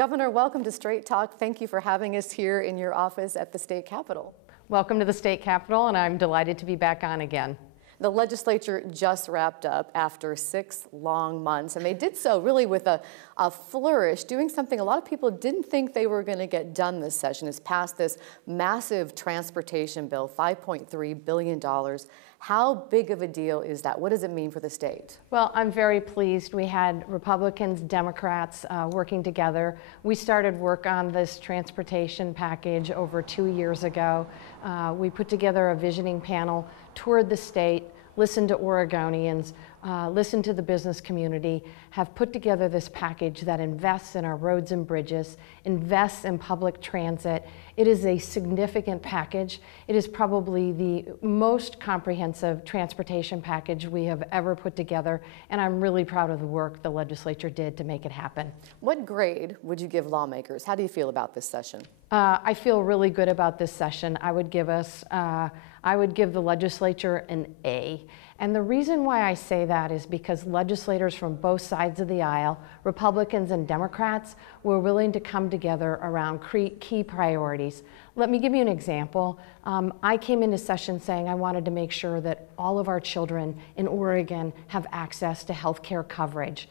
Governor, welcome to Straight Talk. Thank you for having us here in your office at the state capitol. Welcome to the state capitol, and I'm delighted to be back on again. The legislature just wrapped up after 6 long months, and they did so really with a flourish, doing something a lot of people didn't think they were going to get done this session, is pass this massive transportation bill, $5.3 billion. How big of a deal is that? What does it mean for the state? Well, I'm very pleased. We had Republicans, Democrats working together. We started work on this transportation package over 2 years ago. We put together a visioning panel, toured the state, listened to Oregonians, listened to the business community, have put together this package that invests in our roads and bridges, invests in public transit. It is a significant package. It is probably the most comprehensive transportation package we have ever put together, and I'm really proud of the work the legislature did to make it happen. What grade would you give lawmakers? How do you feel about this session? I feel really good about this session. I would give the legislature an A. And the reason why I say that is because legislators from both sides of the aisle, Republicans and Democrats, were willing to come together around key priorities. Let me give you an example. I came into session saying I wanted to make sure that all of our children in Oregon have access to health care coverage.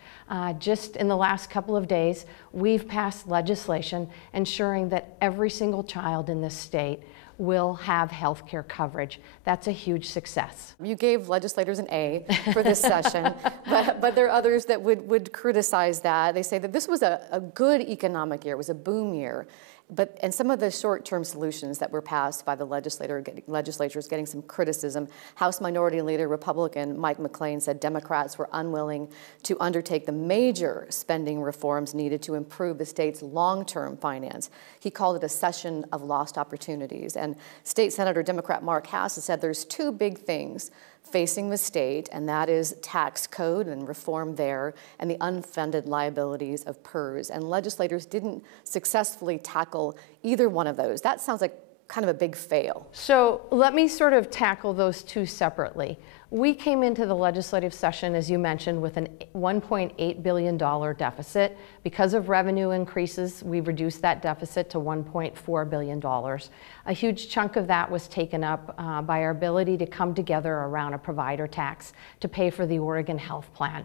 Just in the last couple of days, we've passed legislation ensuring that every single child in this state will have health care coverage. That's a huge success. You gave legislators an A for this session, but there are others that would criticize that. They say that this was a good economic year, it was a boom year. And some of the short-term solutions that were passed by the legislatures getting some criticism. House Minority Leader Republican Mike McLean said Democrats were unwilling to undertake the major spending reforms needed to improve the state's long-term finance. He called it a session of lost opportunities. And State Senator Democrat Mark Hass has said there's two big things facing the state, and that is tax code and reform there, and the unfunded liabilities of PERS. And legislators didn't successfully tackle either one of those. That sounds like kind of a big fail. So let me sort of tackle those two separately. We came into the legislative session, as you mentioned, with a $1.8 billion deficit. Because of revenue increases, we've reduced that deficit to $1.4 billion. A huge chunk of that was taken up by our ability to come together around a provider tax to pay for the Oregon Health Plan.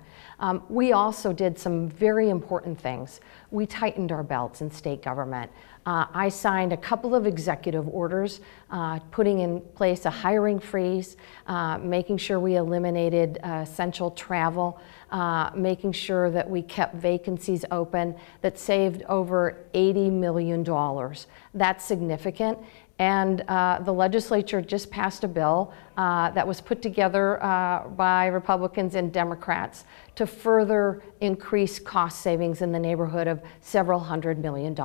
We also did some very important things. We tightened our belts in state government. I signed a couple of executive orders putting in place a hiring freeze, making sure we eliminated essential travel, making sure that we kept vacancies open, that saved over $80 million. That's significant. And the legislature just passed a bill that was put together by Republicans and Democrats to further increase cost savings in the neighborhood of several $100 million.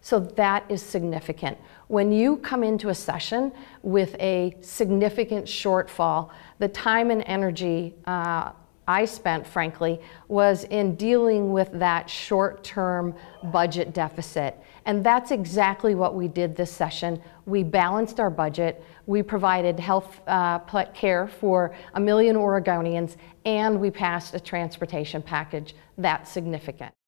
So that is significant. When you come into a session with a significant shortfall, the time and energy I spent, frankly, was in dealing with that short-term budget deficit. And that's exactly what we did this session. We balanced our budget, we provided health care for 1 million Oregonians, and we passed a transportation package that's significant.